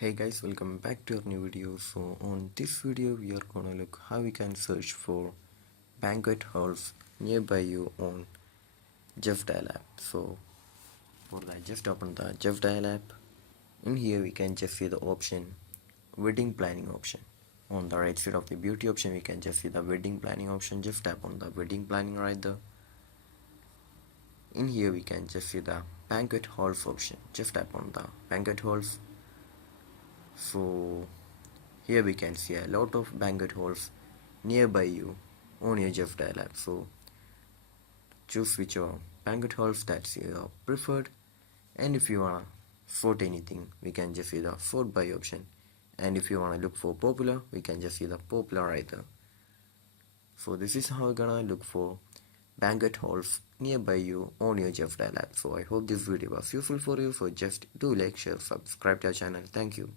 Hey guys, welcome back to our new video. So on this video we are gonna look how we can search for banquet halls nearby you on Justdial app. So for that, just open the Justdial app. In here we can just see the option wedding planning option. On the right side of the beauty option we can just see the wedding planning option. Just tap on the wedding planning right there. In here we can just see the banquet halls option. Just tap on the banquet halls. So here we can see a lot of banquet halls nearby you on your Justdial app. So choose whichever banquet halls that's your preferred, and if you wanna sort anything we can just see the sort by option, and if you wanna look for popular we can just see the popular right there. So this is how we're gonna look for banquet halls nearby you on your Justdial app. So I hope this video was useful for you. So just do like, share, subscribe to our channel. Thank you.